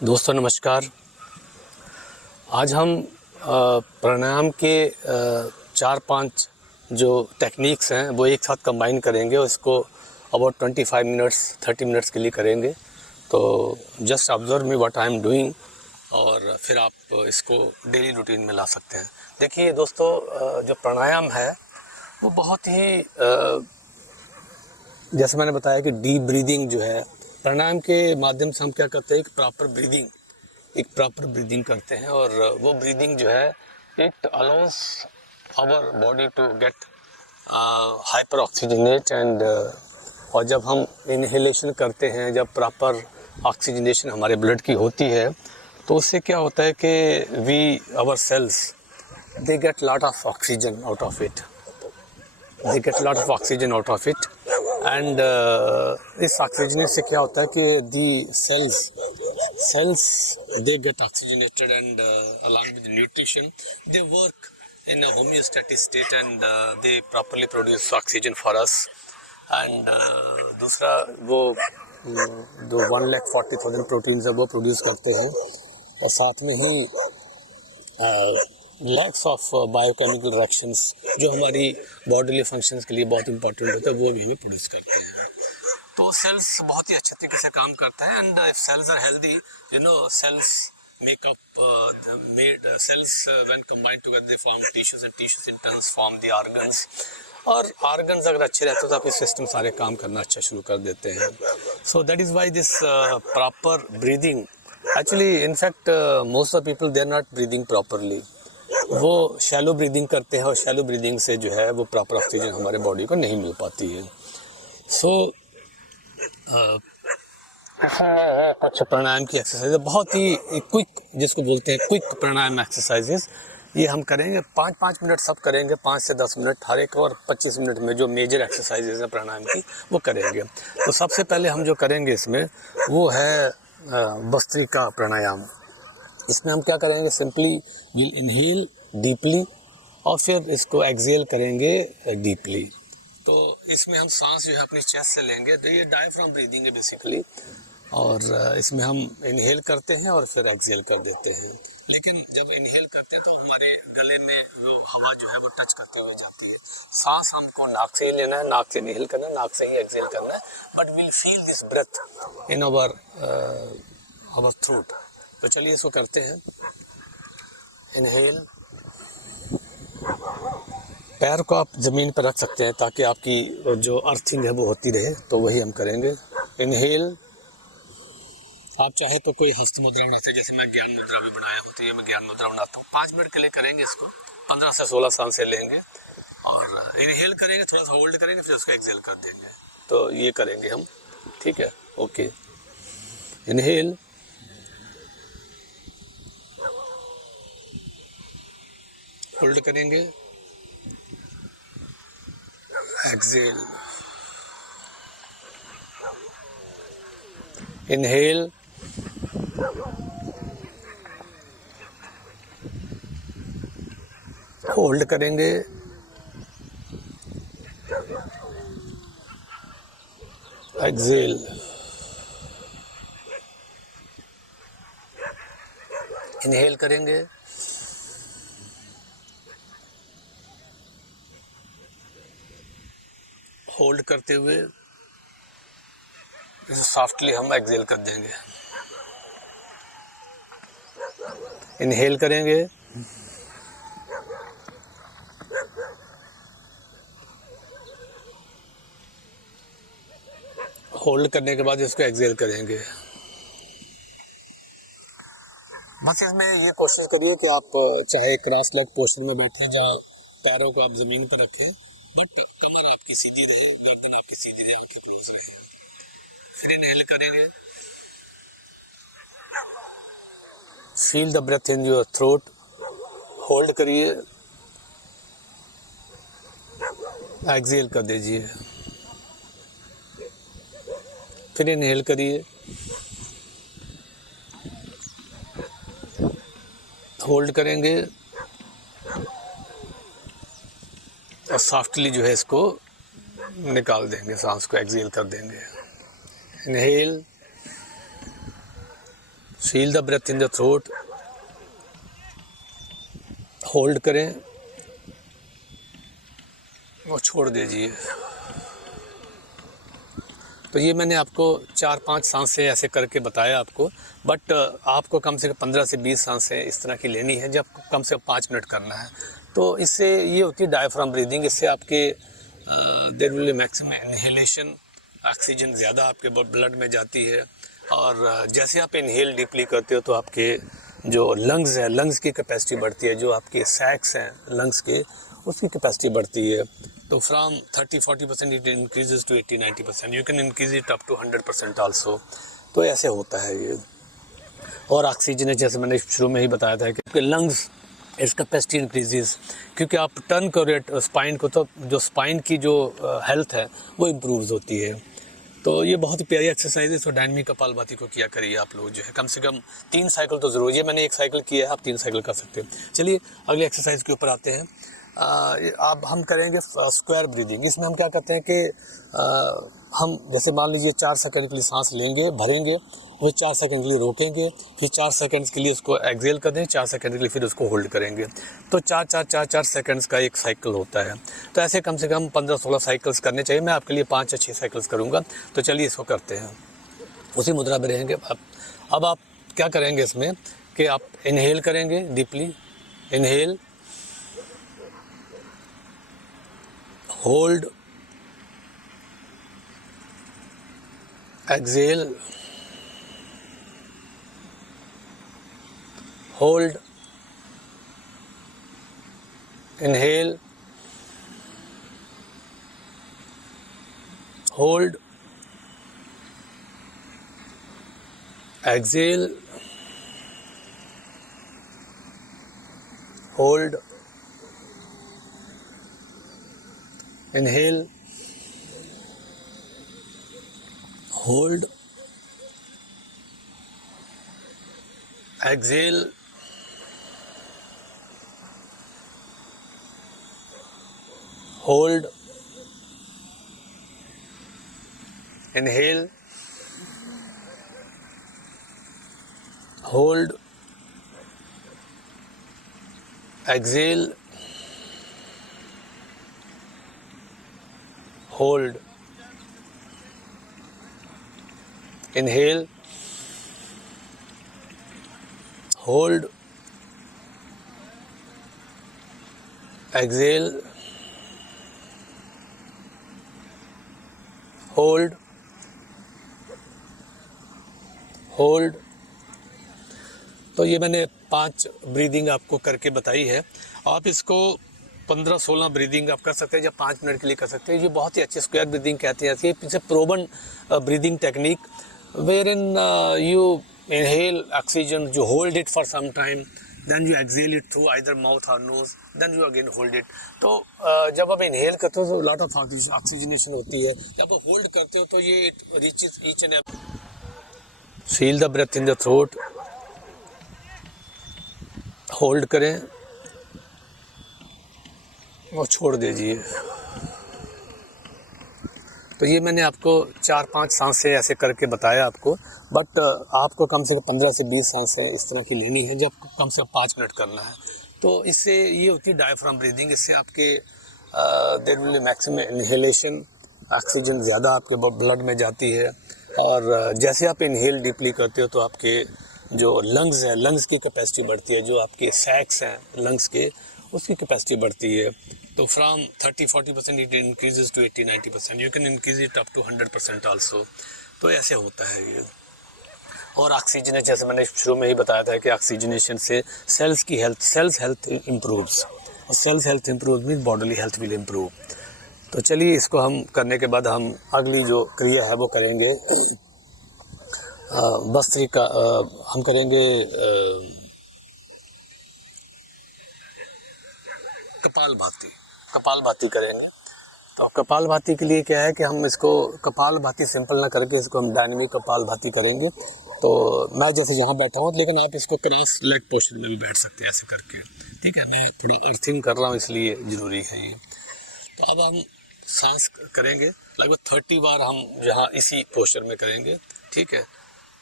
दोस्तों नमस्कार। आज हम प्राणायाम के 4-5 जो टेक्निक्स हैं वो एक साथ कंबाइन करेंगे और इसको अबाउट 25 मिनट्स 30 मिनट्स के लिए करेंगे। तो just observe me what I am doing और फिर आप इसको डेली रूटीन में ला सकते हैं। देखिए दोस्तों, जो प्राणायाम है वो बहुत ही जैसे मैंने बताया कि डीप ब्रीदिंग जो है, प्राणायाम के माध्यम से हम क्या करते हैं, एक प्रॉपर ब्रीदिंग करते हैं और वो ब्रीदिंग जो है it allows our body to get hyper oxygenate and और जब हम इनहेलेशन करते हैं, जब प्रॉपर ऑक्सीजनेशन हमारे ब्लड की होती है तो उससे क्या होता है कि our cells they get lot of oxygen out of it and इस ऑक्सीजन से क्या होता है कि दी cells they get oxygenated and along with the nutrition they work in a homeostatic state and they properly produce oxygen for us and दूसरा वो जो 1,40,000 proteins है वो प्रोड्यूस करते हैं और साथ में ही लैक्स ऑफ बायोकेमिकल रिएक्शंस जो हमारी बॉडीली फंक्शंस के लिए बहुत इंपॉर्टेंट होता है वो भी हमें प्रोड्यूस करते हैं। तो सेल्स बहुत ही अच्छे तरीके से काम करता है and if cells are healthy, you know, cells make up cells when combined together they form tissues and tissues in turn form the organs और organs अगर अच्छे रहते तो आपके सिस्टम सारे काम करना अच्छा शुरू कर देते हैं। so that is why this proper breathing actually in fact most of the people they are not breathing properly, वो शैलो ब्रीदिंग करते हैं और शैलो ब्रीदिंग से जो है वो प्रॉपर ऑक्सीजन हमारे बॉडी को नहीं मिल पाती है। सो कुछ प्राणायाम की एक्सरसाइज बहुत ही क्विक, जिसको बोलते हैं क्विक प्राणायाम एक्सरसाइजेस, ये हम करेंगे 5-5 मिनट सब करेंगे, 5 से 10 मिनट हर एक और 25 मिनट में जो मेजर एक्सरसाइजेस है प्राणायाम की वो करेंगे। तो सबसे पहले हम जो करेंगे इसमें वो है भस्त्रिका प्राणायाम। इसमें हम क्या करेंगे, सिंपली विल इनहेल डीपली और फिर इसको एक्सहेल करेंगे डीपली। तो इसमें हम सांस जो है अपनी चेस्ट से लेंगे, तो ये डायफ्राम ब्रीदिंग है बेसिकली, और इसमें हम इनहेल करते हैं और फिर एक्सहेल कर देते हैं। लेकिन जब इनहेल करते हैं तो हमारे गले में वो हवा जो है वो टच करते हुए जाती है। सांस हमको नाक से ही लेना है, नाक से इनहेल करना है, नाक से ही एक्सहेल करना है, but will feel this breath in our throat. तो चलिए इसको करते हैं। इनहेल, पैर को आप ज़मीन पर रख सकते हैं ताकि आपकी जो अर्थिंग है वो होती रहे, तो वही हम करेंगे। इनहेल, आप चाहे तो कोई हस्त मुद्रा बनाते हैं, जैसे मैं ज्ञान मुद्रा भी बनाया हूँ, तो ये मैं ज्ञान मुद्रा बनाता हूँ। 5 मिनट के लिए करेंगे इसको, 15 से 16 सांसें लेंगे और इनहेल करेंगे, थोड़ा सा होल्ड करेंगे, फिर उसको एक्सहेल कर देंगे। तो ये करेंगे हम, ठीक है, ओके। इनहेल, होल्ड करेंगे, एक्सहेल, इनहेल, होल्ड करेंगे, एक्सहेल, इनहेल करेंगे, होल्ड करते हुए इसे सॉफ्टली हम एक्सहेल कर देंगे। इनहेल करेंगे, होल्ड करने के बाद इसको एक्सहेल करेंगे। बस इसमें ये कोशिश करिए कि आप चाहे क्रॉस लेग पोस्चर में बैठें, जहाँ पैरों को आप ज़मीन पर रखें, बट कमर आपकी सीधी रहे, गर्दन आपकी सीधी रहे, आंखें क्लोज रहे। फिर इनहेल करेंगे, feel the breath in your throat, hold करिए, एक्सहेल कर दीजिए, फिर इनहेल करिए, होल्ड करेंगे और सॉफ्टली जो है इसको निकाल देंगे, सांस को एक्सहेल कर देंगे। Inhale, feel the breath in the throat, hold करें और छोड़ दीजिए। तो ये मैंने आपको 4-5 सांसें ऐसे करके बताया आपको, बट आपको कम से कम 15 से 20 सांसें इस तरह की लेनी है, जब कम से कम 5 मिनट करना है। तो इससे ये होती है डायफ्राम ब्रीदिंग, इससे आपके there will maximum inhalation, oxygen ज़्यादा आपके ब्लड में जाती है, और जैसे आप इनहेल डीपली करते हो तो आपके जो लंग्स है, लंग्स की कैपेसिटी बढ़ती है, जो आपके सैक्स हैं लंग्स के, उसकी कैपेसिटी बढ़ती है। तो from 30-40% it increases to 80-90%, you can increase it up to 100% also. तो ऐसे होता है ये। और ऑक्सीजन, जैसे मैंने शुरू में ही बताया था कि लंग्स इस कैपेसिटी इंक्रीजेज, क्योंकि आप टर्न करो स्पाइन को, तो जो स्पाइन की जो हेल्थ है वो इम्प्रूव होती है। तो ये बहुत ही प्यारी एक्सरसाइज है। तो डायनामिक कपालभाति को किया करिए आप लोग, जो है कम से कम 3 साइकिल तो ज़रूर। ये मैंने 1 साइकिल किया है, आप 3 साइकिल कर सकते हैं। चलिए अगली एक्सरसाइज के ऊपर आते हैं। अब हम करेंगे स्क्वायर ब्रीदिंग। इसमें हम क्या करते हैं कि हम जैसे मान लीजिए 4 सेकंड के लिए सांस लेंगे, भरेंगे, फिर 4 सेकंड के लिए रोकेंगे, फिर 4 सेकंड के लिए उसको एक्सेल कर दें, 4 सेकंड के लिए फिर उसको होल्ड करेंगे। तो 4-4-4-4 सेकंड्स का एक साइकिल होता है। तो ऐसे कम से कम 15-16 साइकिल्स करने चाहिए। मैं आपके लिए 5 या 6 साइकिल्स करूँगा। तो चलिए इसको करते हैं। उसी मुद्रा में रहेंगे। अब आप क्या करेंगे इसमें कि आप इनहेल करेंगे deeply, inhale, hold, exhale, hold, inhale, hold, exhale, hold, inhale, hold, exhale, hold, inhale, hold, exhale, hold, inhale, hold, exhale, hold, hold. तो ये मैंने 5 ब्रीदिंग आपको करके बताई है। आप इसको 15-16 ब्रीदिंग आप कर सकते हैं, या 5 मिनट के लिए कर सकते हैं। ये बहुत ही अच्छी स्क्वायर ब्रीदिंग कहते हैं। इसे proven breathing technique, where in you inhale oxygen, you hold it for some time, then you exhale it through either mouth or nose, then you again hold it. तो जब आप इनहेल करते हो तो lot of oxygenation होती है, जब आप होल्ड करते हो तो ये reaches each and every. Feel the breath in the throat, hold करें और छोड़ दीजिए। तो ये मैंने आपको 4-5 सांसें ऐसे करके बताया आपको, बट आपको कम से कम 15 से 20 सांसें इस तरह की लेनी है, जब कम से कम 5 मिनट करना है। तो इससे ये होती है डायफ्राम ब्रीदिंग। इससे आपके there will maximum inhalation, oxygen ज़्यादा आपके ब्लड में जाती है, और जैसे आप इनहेल डीपली करते हो तो आपके जो लंग्स हैं, लंग्स की कैपेसिटी बढ़ती है, जो आपके सैक्स हैं लंग्स के, उसकी कैपेसिटी बढ़ती है। तो from 30-40% it increases to 80-90%, you can increase it up to 100% also. तो ऐसे होता है ये। और ऑक्सीजन, जैसे मैंने शुरू में ही बताया था कि ऑक्सीजनेशन से सेल्स की हेल्थ, सेल्स हेल्थ इम्प्रूव्स, और cells health improve mean bodily health will improve. तो चलिए इसको हम करने के बाद हम अगली जो क्रिया है वो करेंगे। भस्त्रिका हम करेंगे कपालभाति, कपालभाति करेंगे। तो कपालभाति के लिए क्या है कि हम इसको कपालभाति सिंपल ना करके इसको हम डायनामिक कपालभाति करेंगे। तो मैं जैसे यहाँ बैठा हूँ, लेकिन आप इसको क्रॉस लेग पोस्चर में भी बैठ सकते हैं ऐसे करके, ठीक है। मैं थोड़ी अर्थिंग कर रहा हूँ इसलिए ज़रूरी है ये। तो अब हम सांस करेंगे लगभग 30 बार, हम यहाँ इसी पोस्चर में करेंगे, ठीक है।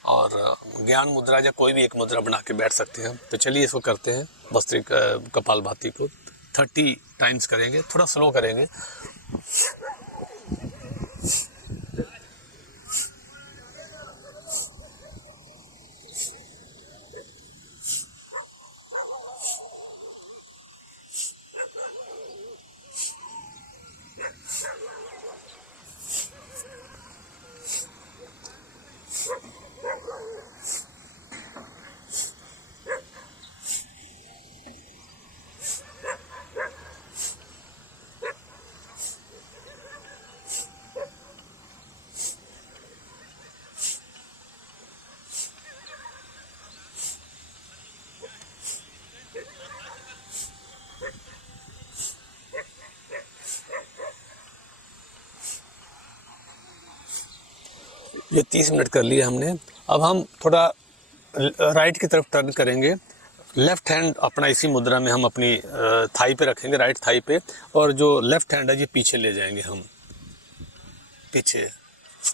और ज्ञान मुद्रा या कोई भी एक मुद्रा बना के बैठ सकते हैं। तो चलिए इसको करते हैं, भस्त्रिक कपालभाति को 30 टाइम्स करेंगे, थोड़ा स्लो करेंगे। ये 30 मिनट कर लिए हमने। अब हम थोड़ा राइट की तरफ टर्न करेंगे। लेफ्ट हैंड अपना इसी मुद्रा में हम अपनी थाई पे रखेंगे, राइट थाई पे, और जो लेफ्ट हैंड है ये पीछे ले जाएंगे हम, पीछे,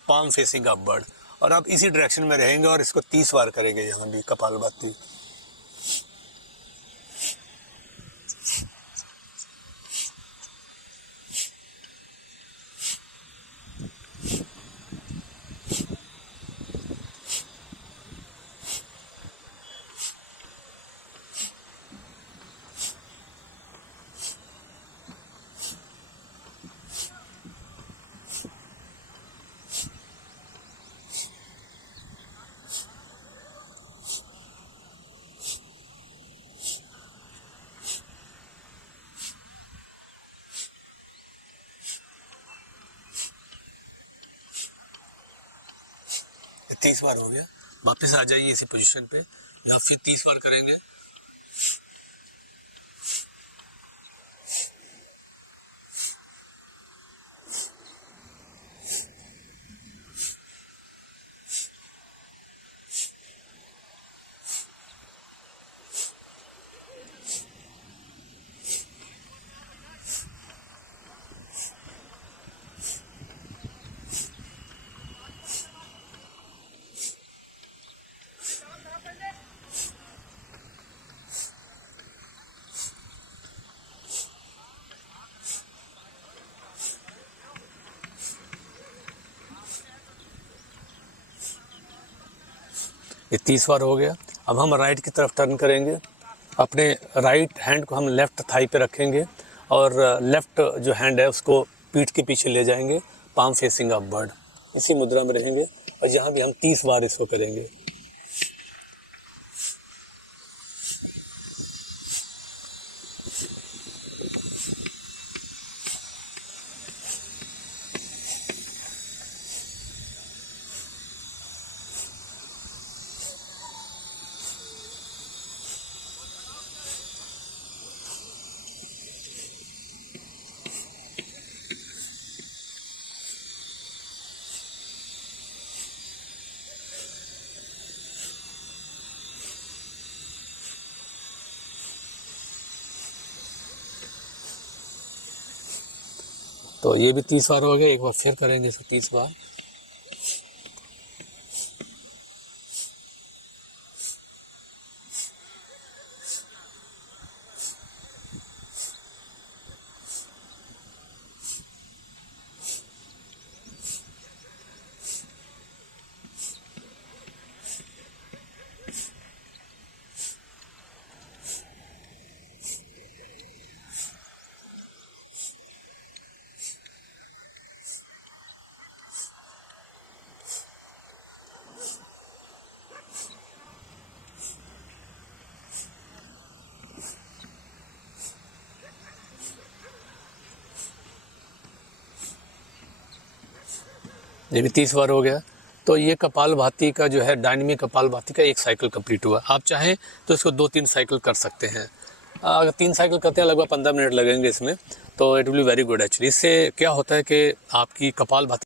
पाम फेसिंग अपवर्ड। और अब इसी डायरेक्शन में रहेंगे और इसको 30 बार करेंगे यहाँ भी कपालभाति। ये 30 बार हो गया। वापस आ जाइए इसी पोजीशन पे, यहाँ फिर 30 बार करेंगे। ये 30 बार हो गया। अब हम राइट की तरफ टर्न करेंगे, अपने राइट हैंड को हम लेफ्ट थाई पे रखेंगे और लेफ्ट जो हैंड है उसको पीठ के पीछे ले जाएंगे, पाम फेसिंग अपवर्ड, इसी मुद्रा में रहेंगे और यहाँ भी हम 30 बार इसको करेंगे। तो ये भी 30 बार हो गया। एक बार फिर करेंगे इसको 30 बार। ये भी 30 बार हो गया। तो ये कपालभाति का जो है, डायनेमिक कपालभाति का एक साइकिल कंप्लीट हुआ। आप चाहें तो इसको 2-3 साइकिल कर सकते हैं। अगर 3 साइकिल करते हैं लगभग 15 मिनट लगेंगे इसमें, तो it will be very good actually. इससे क्या होता है कि आपकी कपालभाति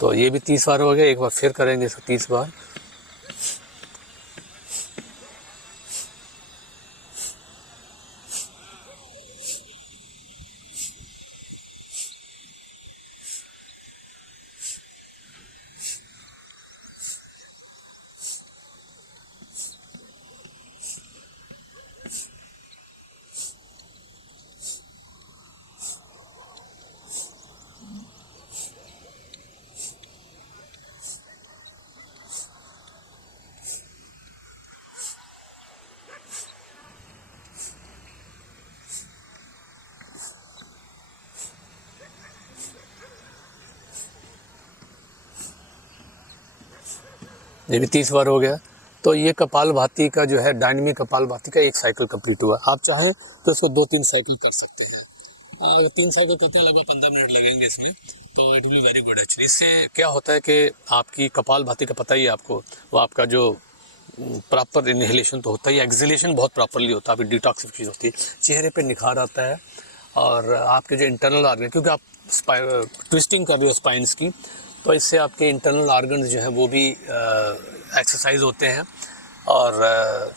तो ये भी 30 बार हो गया। एक बार फिर करेंगे इसको 30 बार। ये भी 30 बार हो गया। तो ये कपालभाति का जो है, डायनेमिक कपालभाति का एक साइकिल कंप्लीट हुआ। आप चाहें तो इसको 2-3 साइकिल कर सकते हैं। 3 साइकिल करते हैं लगभग 15 मिनट लगेंगे इसमें, तो it will be very good actually. इससे क्या होता है कि आपकी कपालभाति का पता ही है आपको, वो आपका जो प्रॉपर इनहेलेशन तो होता है, एक्सहेलेशन बहुत प्रॉपरली होता है, आपकी डिटॉक्सिफिकेशन होती है, चेहरे पे निखार आता है। और आपके जो इंटरनल ऑर्गन, क्योंकि आप ट्विस्टिंग कर रहे हो स्पाइन्स की, तो इससे आपके इंटरनल ऑर्गन जो हैं वो भी एक्सरसाइज होते हैं। और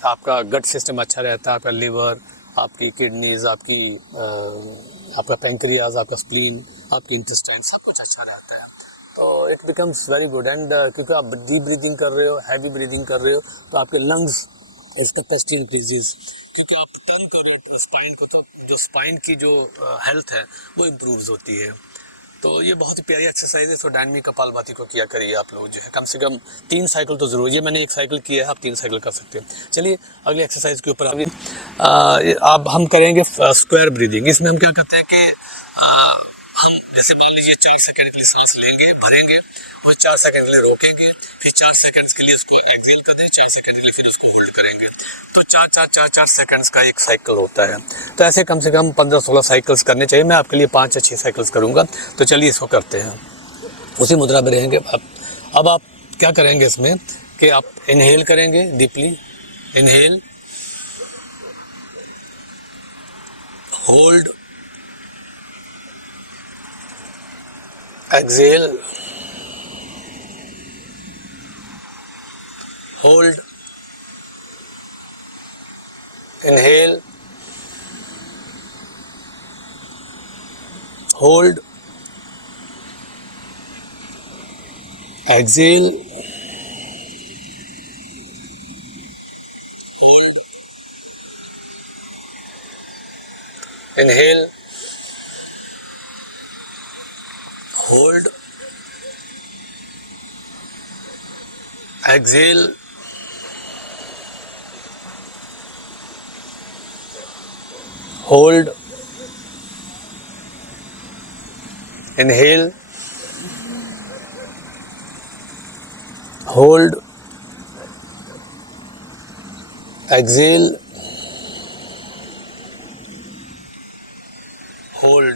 आपका गट सिस्टम अच्छा रहता है, आपका लिवर, आपकी किडनीज, आपका पेंक्रियाज, आपका स्प्लीन, आपकी इंटेस्टाइन, सब कुछ अच्छा रहता है। तो it becomes very good. And क्योंकि आप डीप ब्रीदिंग कर रहे हो, हैवी ब्रीदिंग कर रहे हो, तो आपके लंग्स इस कैपेसिटी इंक्रीजेज, क्योंकि आप टर्न कर रहे हो स्पाइन को, तो जो स्पाइन की जो हेल्थ है वो इम्प्रूव होती है। तो ये बहुत ही प्यारी एक्सरसाइज है। तो डायनेमिक कपालभाति को किया करिए आप लोग जो है, कम से कम 3 साइकिल तो जरूर। ये मैंने 1 साइकिल किया है, आप 3 साइकिल कर सकते हैं। चलिए अगली एक्सरसाइज के ऊपर अब हम करेंगे स्क्वायर ब्रीदिंग। इसमें हम क्या करते हैं कि हम जैसे मान लीजिए 4 सेकंड के लिए सांस लेंगे, भरेंगे, और 4 सेकंड के लिए रोकेंगे, फिर 4 सेकंड के लिए उसको एक्सहेल कर दें, 4 सेकंड के लिए फिर उसको होल्ड करेंगे। तो 4 सेकंड्स का एक साइकिल होता है। तो ऐसे कम से कम 15-16 साइकिल्स करने चाहिए। मैं आपके लिए 5 या 6 साइकिल्स करूँगा। तो चलिए इसको करते हैं, उसी मुद्रा में रहेंगे। अब आप क्या करेंगे इसमें कि आप इनहेल करेंगे deeply, inhale, hold, exhale, hold, inhale, hold, exhale, hold, inhale, hold, exhale, hold, inhale, hold, exhale, hold,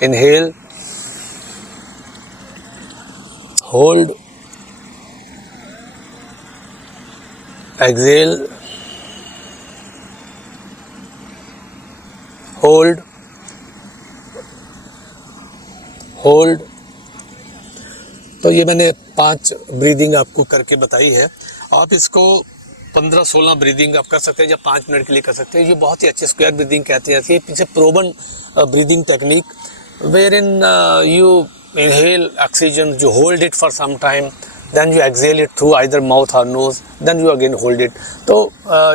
inhale, hold, exhale, hold, hold. तो ये मैंने 5 ब्रीदिंग आपको करके बताई है। आप इसको 15-16 ब्रीदिंग आप कर सकते हैं, या 5 मिनट के लिए कर सकते हैं। ये बहुत ही अच्छी स्क्वायर ब्रीदिंग कहते हैं। पीछे proven breathing technique, where in you inhale oxygen, you hold it for some time, then you exhale it through either mouth or nose, then you again hold it. तो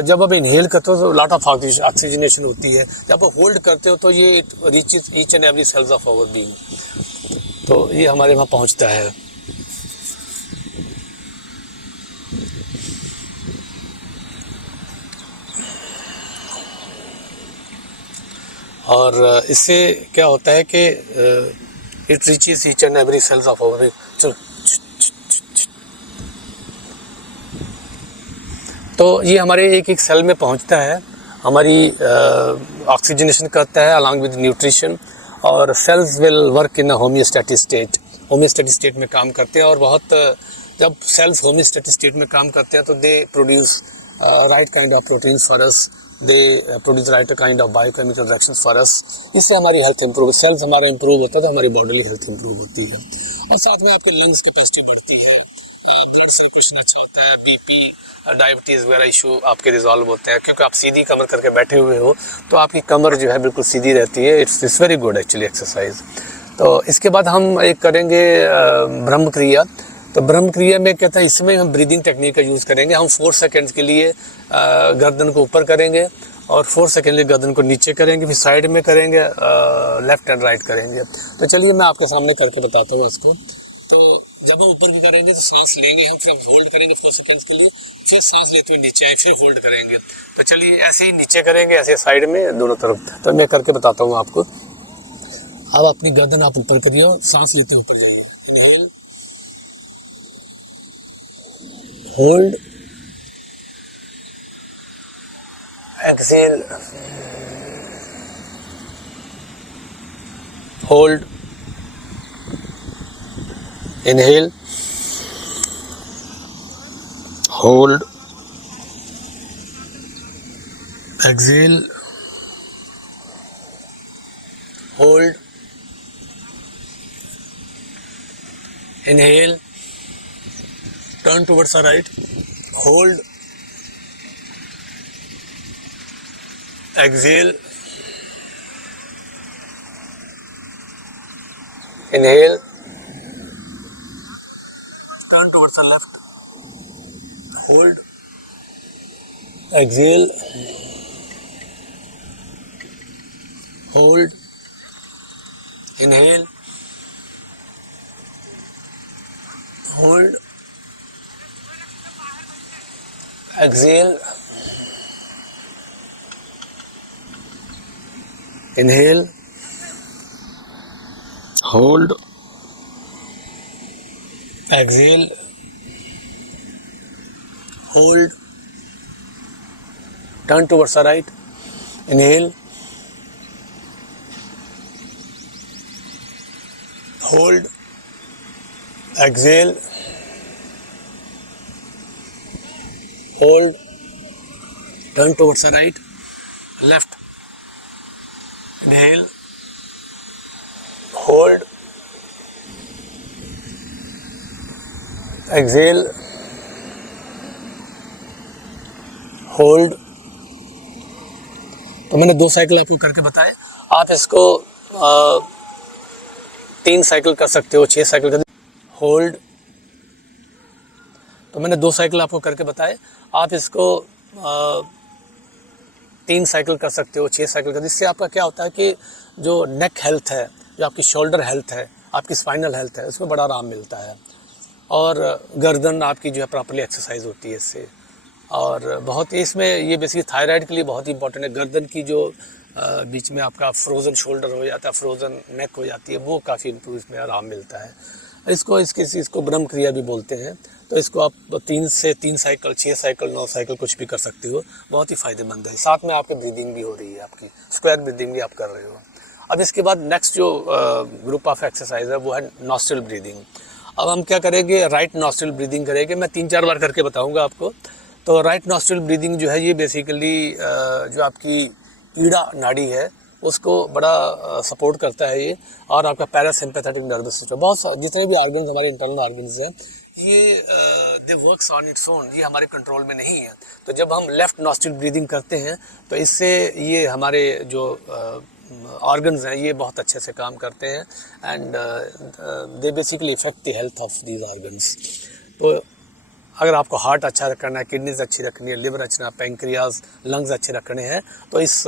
जब आप इनहेल करते हो तो lot of oxygenation होती है, जब आप होल्ड करते हो तो ये it reaches each and every cells of our being, तो ये हमारे वहाँ पहुँचता है। और इससे क्या होता है कि it reaches each and every cells of our. तो ये हमारे एक सेल में पहुंचता है, हमारी ऑक्सीजनेशन करता है अलॉन्ग विद न्यूट्रिशन, और cells will work in a homeostatic state. Homeostatic state में काम करते हैं, और बहुत जब सेल्स होमियोस्टैटिक स्टेट में काम करते हैं तो they produce right kind of proteins for us they produce right kind of biochemical reactions for us. इससे हमारी हेल्थ इंप्रूव, सेल्स हमारा इंप्रूव होता है तो हमारी बॉडी हेल्थ इंप्रूव होती है। और साथ में आपके लंग्स कैपेसिटी बढ़ती है, ब्लड सर्कुलेशन अच्छा होता है, बीपी डायबिटीज़ वगैरह इशू आपके रिजॉल्व होते हैं, क्योंकि आप सीधी कमर करके बैठे हुए हो तो आपकी कमर जो है बिल्कुल सीधी रहती है। It's very good actually exercise. तो इसके बाद हम एक करेंगे ब्रह्म क्रिया। तो ब्रह्म क्रिया में क्या था, इसमें हम ब्रीदिंग टेक्निक का यूज़ करेंगे। हम 4 सेकेंड्स के लिए गर्दन को ऊपर करेंगे और 4 सेकेंड लिए गर्दन को नीचे करेंगे, फिर साइड में करेंगे, लेफ्ट एंड राइट करेंगे। तो चलिए मैं आपके सामने करके बताता हूँ इसको। तो जब हम ऊपर भी करेंगे तो सांस लेंगे हम, फिर होल्ड करेंगे 4 सेकेंड्स के लिए, फिर सांस लेते हुए नीचे आए, फिर होल्ड करेंगे। तो चलिए ऐसे ही नीचे करेंगे, ऐसे साइड में दोनों तरफ। तो मैं करके बताता हूँ आपको। अब अपनी गर्दन आप ऊपर करिए और सांस लेते ऊपर जाइए। Inhale, hold, exhale, hold, inhale, hold, exhale, hold, inhale, turn towards the right, hold, exhale, inhale, turn towards the left, hold, exhale, hold, inhale, hold, exhale, inhale, hold, exhale, hold, turn towards the right, inhale, hold, exhale, hold, turn towards the right, left, inhale, hold, exhale, hold। तो मैंने 2 cycle आपको करके बताए। आप इसको 3 cycle कर सकते हो, 6 साइकिल कर, होल्ड। तो मैंने 2 साइकिल आपको करके बताए। आप इसको 3 साइकिल कर सकते हो, 6 साइकिल कर। इससे आपका क्या होता है कि जो नेक हेल्थ है, जो आपकी शोल्डर हेल्थ है, आपकी स्पाइनल हेल्थ है, उसमें बड़ा आराम मिलता है। और गर्दन आपकी जो है प्रॉपर्ली एक्सरसाइज होती है इससे। और बहुत इसमें ये बेसिकली थायराइड के लिए बहुत ही इंपॉर्टेंट है। गर्दन की जो बीच में आपका फ्रोज़न शोल्डर हो जाता है, फ्रोज़न नेक हो जाती है, वो काफ़ी इम्प्रूव, इसमें आराम मिलता है। इसको ब्रह्म क्रिया भी बोलते हैं। तो इसको आप 3 साइकिल, 6 साइकिल, 9 साइकिल कुछ भी कर सकते हो, बहुत ही फ़ायदेमंद है। साथ में आपकी ब्रीदिंग भी हो रही है, आपकी स्क्वायर ब्रीदिंग भी आप कर रहे हो। अब इसके बाद नेक्स्ट जो ग्रुप ऑफ एक्सरसाइज है वो है नॉस्ट्रिल ब्रीदिंग। अब हम क्या करेंगे, राइट नॉस्ट्रिल ब्रीदिंग करेंगे। मैं 3-4 बार करके बताऊंगा आपको। तो राइट नॉस्ट्रिल ब्रीदिंग जो है ये बेसिकली जो आपकी ईड़ा नाड़ी है उसको बड़ा सपोर्ट करता है ये। और आपका पैरासिम्पैथेटिक नर्वस सिस्टम, बहुत जितने भी ऑर्गन्स हमारे इंटरनल ऑर्गन्स हैं ये दे वर्क्स ऑन इट्स ओन, ये हमारे कंट्रोल में नहीं है। तो जब हम लेफ़्ट नॉस्ट्रिल ब्रीदिंग करते हैं तो इससे ये हमारे जो ऑर्गन्स हैं ये बहुत अच्छे से काम करते हैं। And they basically effect the health of these organs. तो अगर आपको हार्ट अच्छा रखना है, किडनीज अच्छी रखनी है, लिवर अच्छा, पैंक्रियाज, लंग्स अच्छे रखने हैं, तो इस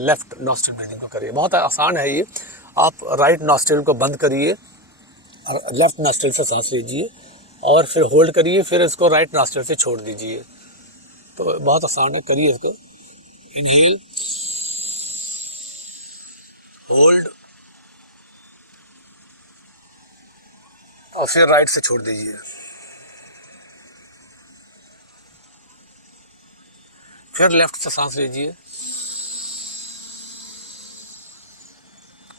लेफ़्ट नॉस्ट्रिल ब्रीदिंग को करिए। बहुत आसान है ये। आप राइट नॉस्ट्रिल को बंद करिए और लेफ़्ट नॉस्ट्रिल से सांस लीजिए और फिर होल्ड करिए, फिर इसको राइट नॉस्ट्रिल से छोड़ दीजिए। तो बहुत आसान है, करिए इसको। इनहेल, होल्ड और फिर राइट से छोड़ दीजिए। फिर लेफ्ट से सांस लीजिए,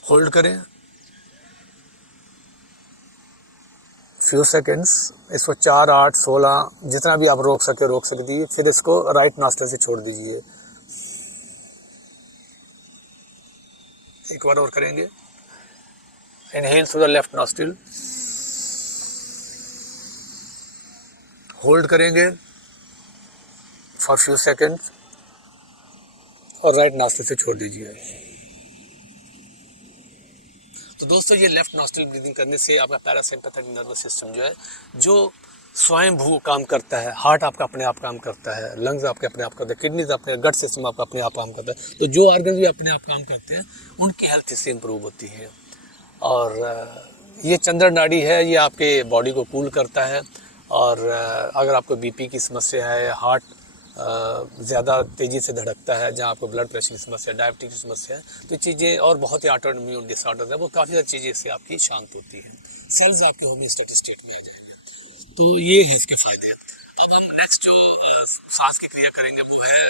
होल्ड करें फ्यू सेकेंड्स। इसको 4, 8, 16 जितना भी आप रोक सकते दीजिए। फिर इसको राइट नॉस्ट्रिल से छोड़ दीजिए। एक बार और करेंगे। Inhale through the left nostril, hold करेंगे फॉर फ्यू सेकेंड्स और राइट नॉस्ट्रिल से छोड़ दीजिए। तो दोस्तों ये लेफ्ट नॉस्ट्रिल ब्रीदिंग करने से आपका पैरासिम्पैथेटिक नर्वस सिस्टम जो है, जो स्वयंभू काम करता है, हार्ट आपका अपने आप काम करता है, लंग्स आपके अपने आप करते हैं, किडनीज अपने, गट सिस्टम आपका अपने आप काम करता है, तो जो ऑर्गन भी अपने आप काम करते हैं उनकी हेल्थ इससे इम्प्रूव होती है। और ये चंद्र नाड़ी है, ये आपके बॉडी को कूल करता है। और अगर आपको बीपी की समस्या है, हार्ट ज़्यादा तेज़ी से धड़कता है, जहाँ आपको ब्लड प्रेशर की समस्या, डायबिटीज की समस्या है, तो चीज़ें और बहुत ही ऑटो इम्यून डिसऑर्डर है, वो काफ़ी सारी चीज़ें इससे आपकी शांत होती हैं, सेल्स आपके होम्योस्टैटिक स्टेट में आ जाएंगे। तो ये है इसके फ़ायदे। अब हम नेक्स्ट जो सांस की क्रिया करेंगे वो है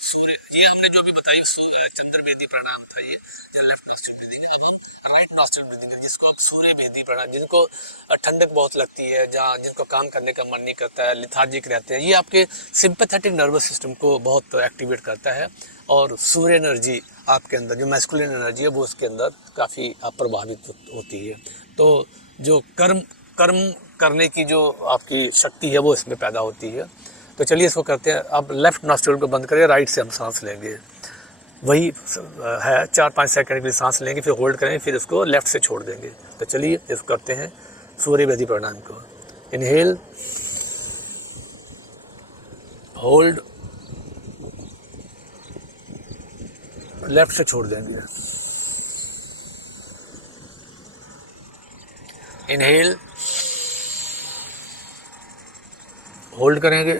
सूर्य, ये हमने जो भी बताई चंद्र भेदी प्राणायाम था, ये लेफ्ट नॉस्ट्रिल ब्रीदिंग है। अब हम राइट नॉस्ट्रिल ब्रीदिंग है, जिसको आप सूर्य भेदी प्राणायाम, जिनको ठंडक बहुत लगती है, जहाँ जिनको काम करने का मन नहीं करता है, लिथार्जिक रहते हैं, ये आपके सिंपैथेटिक नर्वस सिस्टम को बहुत एक्टिवेट करता है। और सूर्य एनर्जी आपके अंदर, जो मैस्कुलिन एनर्जी है, वो उसके अंदर काफ़ी प्रभावित होती है। तो जो कर्म करने की जो आपकी शक्ति है वो इसमें पैदा होती है। तो चलिए इसको करते हैं। अब लेफ्ट नॉस्ट्रिल को बंद करें, राइट से हम सांस लेंगे, वही है 4-5 सेकंड के लिए सांस लेंगे, फिर होल्ड करेंगे, फिर इसको लेफ्ट से छोड़ देंगे। तो चलिए इसको करते हैं सूर्य भेदी प्राणायाम को। इनहेल, होल्ड, लेफ्ट से छोड़ देंगे। इनहेल, होल्ड करेंगे,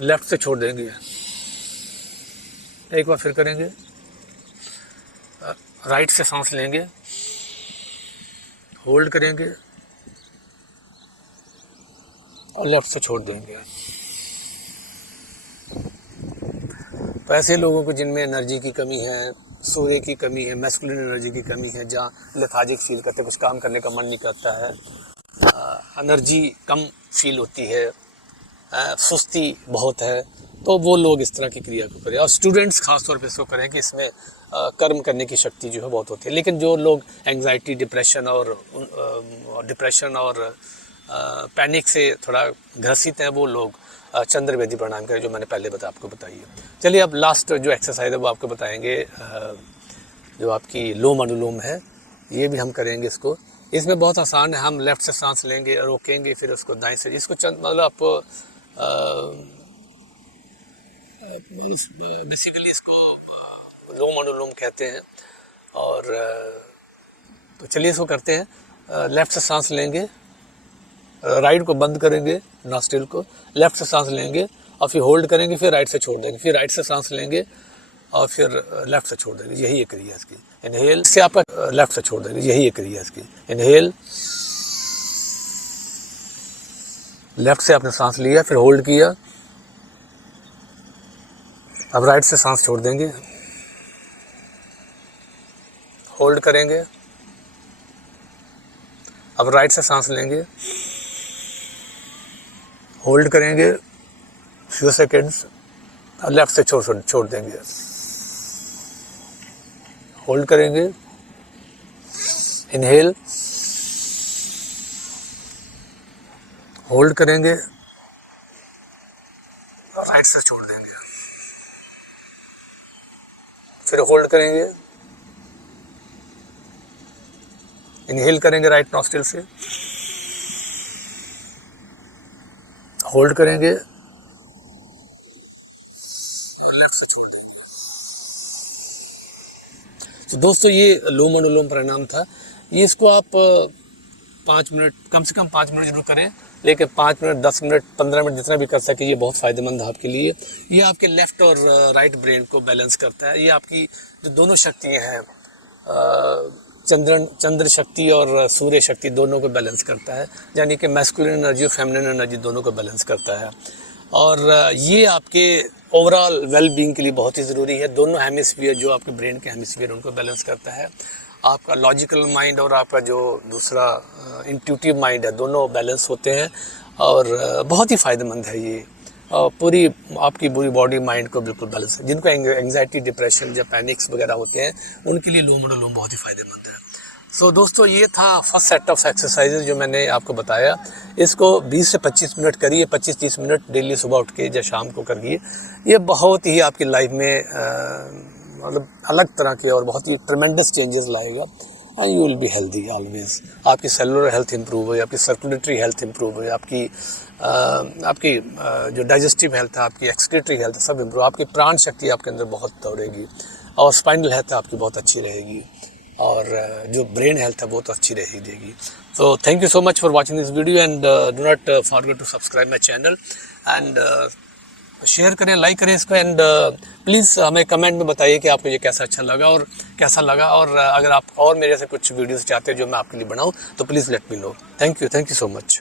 लेफ्ट से छोड़ देंगे। एक बार फिर करेंगे, राइट से सांस लेंगे, होल्ड करेंगे और लेफ्ट से छोड़ देंगे। तो ऐसे लोगों को जिनमें एनर्जी की कमी है, सूर्य की कमी है, मैस्कुलिन एनर्जी की कमी है, जहाँ लेथार्जिक फील करते हैं, कुछ काम करने का मन नहीं करता है, एनर्जी कम फील होती है, सुस्ती बहुत है, तो वो लोग इस तरह की क्रिया को करें। और स्टूडेंट्स खास तौर पे इसको करें कि इसमें कर्म करने की शक्ति जो है बहुत होती है। लेकिन जो लोग एंग्जाइटी, डिप्रेशन और पैनिक से थोड़ा ग्रसित हैं, वो लोग चंद्र भेदी प्राणायाम करें, जो मैंने पहले आपको बताई है। चलिए अब लास्ट जो एक्सरसाइज है वो आपको बताएंगे, जो आपकी लोम अनुलोम है, ये भी हम करेंगे इसको। इसमें बहुत आसान है, हम लेफ्ट से सांस लेंगे, रोकेंगे, फिर उसको दाएं से, इसको मतलब आपको बेसिकली इसको लोम अनुलोम कहते हैं। और तो चलिए इसको करते हैं। लेफ्ट से सांस लेंगे, राइट को बंद करेंगे, नॉस्ट्रिल को, लेफ्ट से सांस लेंगे और फिर होल्ड करेंगे, फिर राइट से छोड़ देंगे, फिर राइट से सांस लेंगे और फिर लेफ्ट से छोड़ देंगे। यही एक क्रिया है इसकी। इनहेल से आपका लेफ्ट से छोड़ देंगे, यही एक क्रिया है इसकी। इनहेल, लेफ्ट से आपने सांस लिया, फिर होल्ड किया, अब राइट से सांस छोड़ देंगे, होल्ड करेंगे, अब राइट से सांस लेंगे, होल्ड करेंगे फ्यू सेकेंड्स, लेफ्ट से छोड़ देंगे, होल्ड करेंगे, इनहेल, होल्ड करेंगे, राइट से छोड़ देंगे, फिर होल्ड करेंगे, इनहेल करेंगे राइट नॉस्ट्रिल से, होल्ड करेंगे और लेफ्ट से छोड़ देंगे। तो दोस्तों ये लोम अनुलोम प्राणायाम था। ये इसको आप 5 मिनट, कम से कम 5 मिनट जरूर करें, लेकिन 5 मिनट, 10 मिनट, 15 मिनट जितना भी कर सके, ये बहुत फ़ायदेमंद है आपके लिए। ये आपके लेफ़्ट और राइट ब्रेन को बैलेंस करता है। ये आपकी जो दोनों शक्तियाँ हैं, चंद्र शक्ति और सूर्य शक्ति, दोनों को बैलेंस करता है, यानी कि मैस्कुलिन एनर्जी और फेमिनिन एनर्जी दोनों को बैलेंस करता है। और ये आपके ओवरऑल वेल बीइंग के लिए बहुत ही ज़रूरी है। दोनों हेमिस्फीयर, जो आपके ब्रेन के हेमिस्फीयर, उनको बैलेंस करता है। आपका लॉजिकल माइंड और आपका जो दूसरा इंट्यूटिव माइंड है, दोनों बैलेंस होते हैं और बहुत ही फ़ायदेमंद है ये। पूरी आपकी पूरी बॉडी माइंड को बिल्कुल बैलेंस। जिनको एंग्जाइटी, डिप्रेशन या पैनिक्स वगैरह होते हैं, उनके लिए लोम अनुलोम बहुत ही फ़ायदेमंद है। सो दोस्तों, ये था फर्स्ट सेट ऑफ एक्सरसाइजेज जो मैंने आपको बताया। इसको 20 से 25 मिनट करिए, 25-30 मिनट डेली सुबह उठ के या शाम को करिए। ये बहुत ही आपकी लाइफ में मतलब अलग तरह के और बहुत ही ट्रेमेंडस चेंजेस लाएगा। And you will be healthy always. आपकी सेलुलर हेल्थ इंप्रूव हुई, आपकी सर्कुलेटरी हेल्थ इंप्रूव हुई, आपकी जो डाइजेस्टिव हेल्थ है, आपकी एक्सक्रीटरी हेल्थ है, सब इंप्रूव। आपकी प्राण शक्ति आपके अंदर बहुत दौड़ेगी, और स्पाइनल हेल्थ आपकी बहुत अच्छी रहेगी, और जो ब्रेन हेल्थ है वो तो अच्छी रह ही देगी। So thank you so much for watching this video, and do not forget to subscribe my channel, and share करें, लाइक करें इसको, एंड प्लीज़ हमें कमेंट में बताइए कि आपको ये कैसा अच्छा लगा और कैसा लगा। और अगर आप और मेरे से कुछ वीडियोस चाहते हैं जो मैं आपके लिए बनाऊं, तो please let me know. Thank you so much.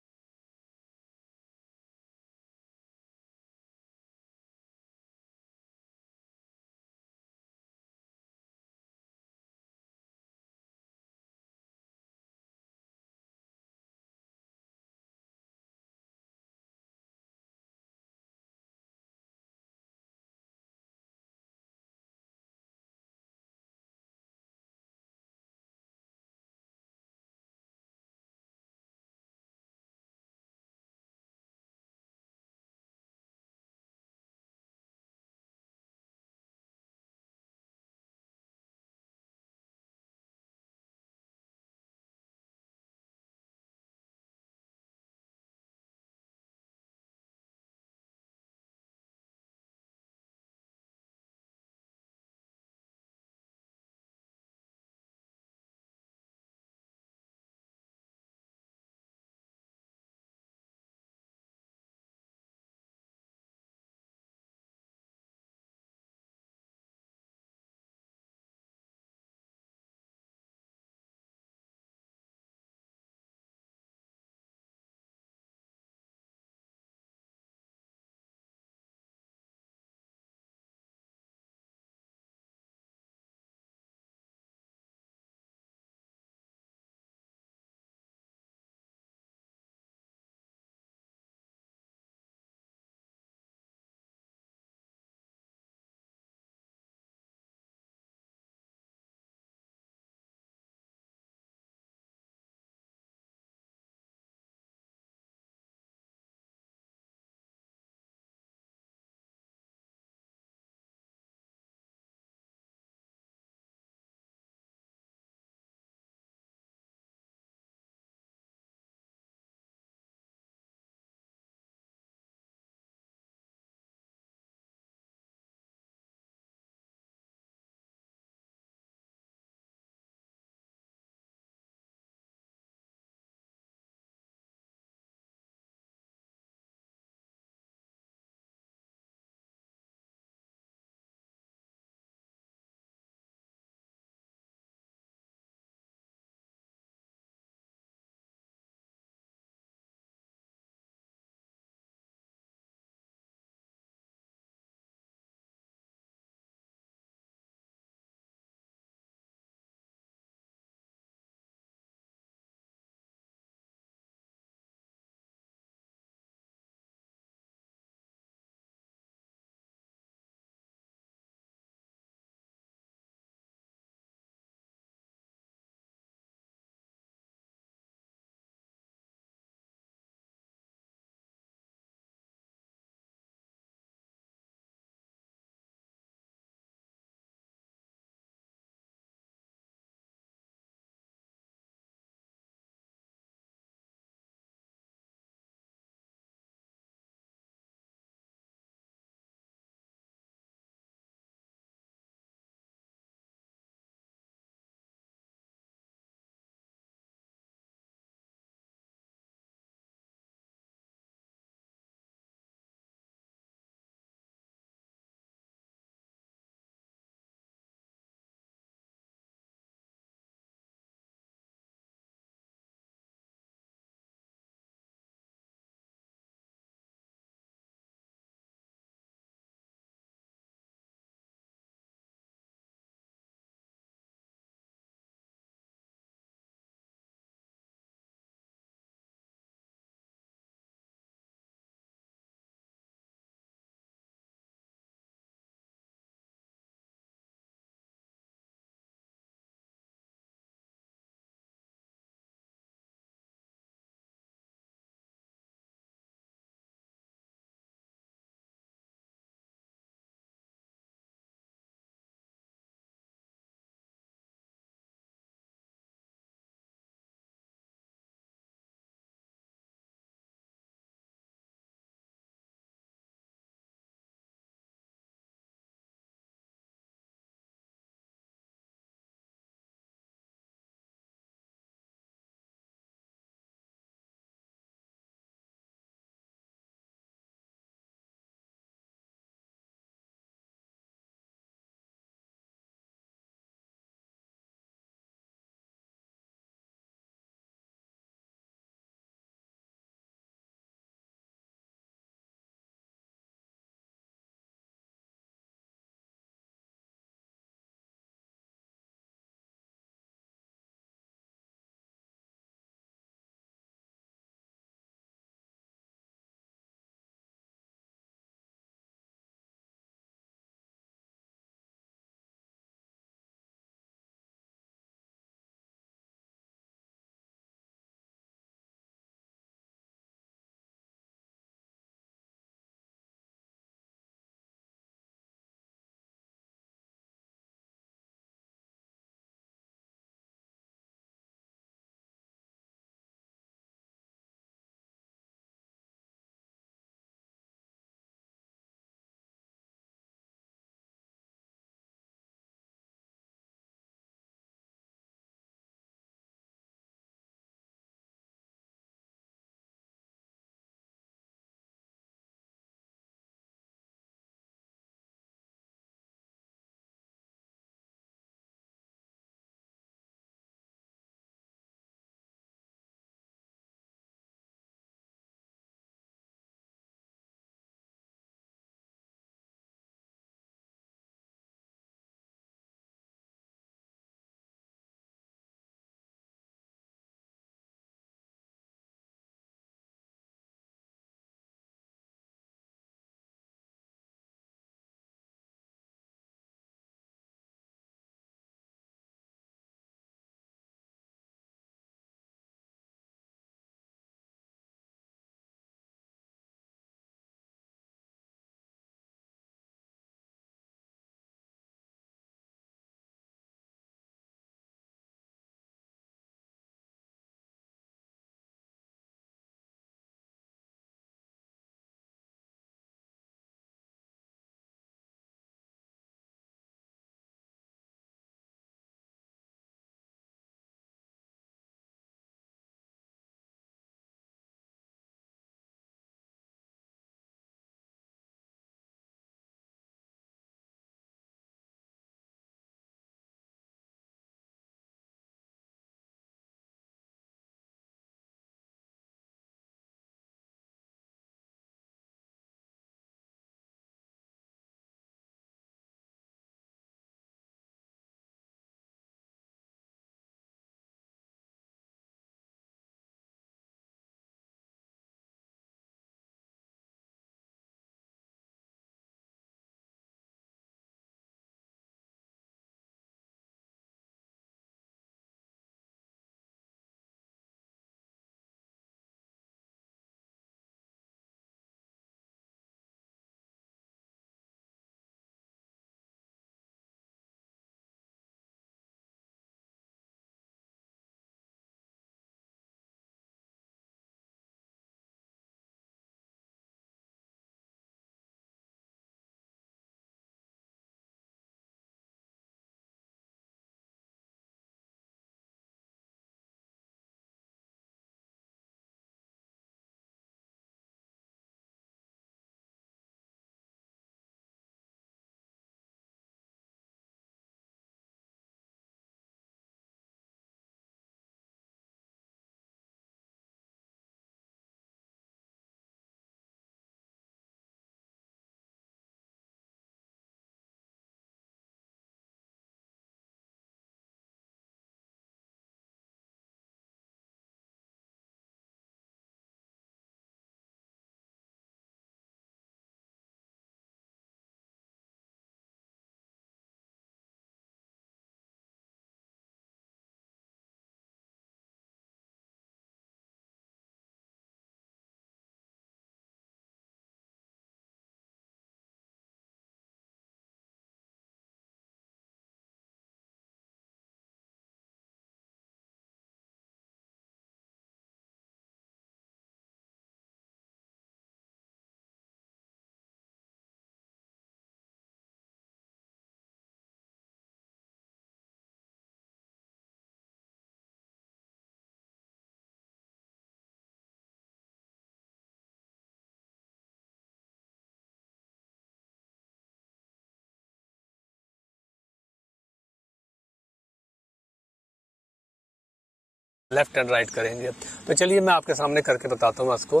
Left and right करेंगे। तो चलिए मैं आपके सामने करके बताता हूँ इसको।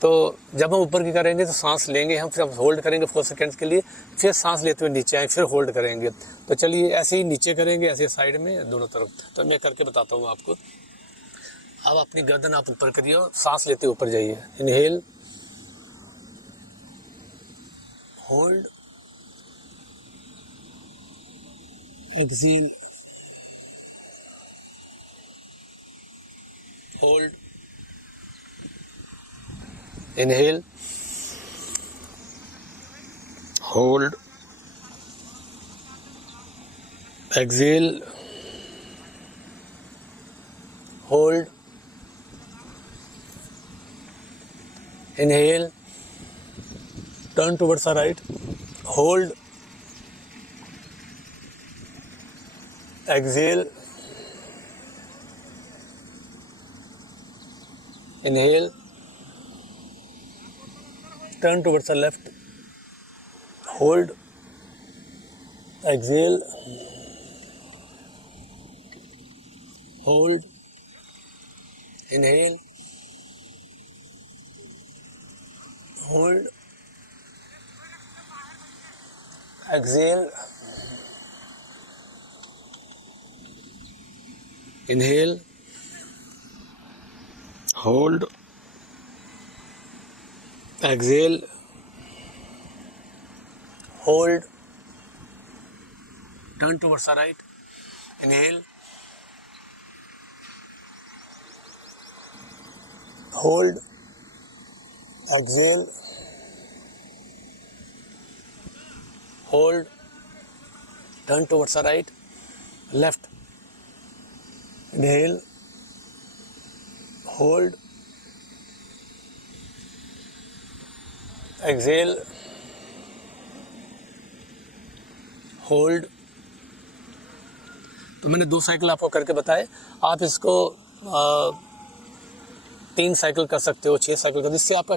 तो जब हम ऊपर की करेंगे तो सांस लेंगे हम, फिर हम होल्ड करेंगे 4 सेकेंड्स के लिए, फिर सांस लेते हुए नीचे आए, फिर होल्ड करेंगे। तो चलिए ऐसे ही नीचे करेंगे, ऐसे साइड में दोनों तरफ। तो मैं करके बताता हूँ आपको। अब अपनी गर्दन आप ऊपर करिए और सांस लेते ऊपर जाइए। Inhale, hold, exhale, hold, inhale, hold, exhale, hold, inhale, turn towards the right, hold, exhale, inhale, turn towards the left, hold, exhale, hold, inhale, hold, exhale, inhale, hold, exhale, hold, turn towards the right, inhale, hold, exhale, hold, turn towards the right, left, inhale, hold, exhale, hold. तो मैंने 2 cycle आपको करके बताए। आप इसको 3 cycle कर सकते हो, 6 साइकिल कर, जिससे आपका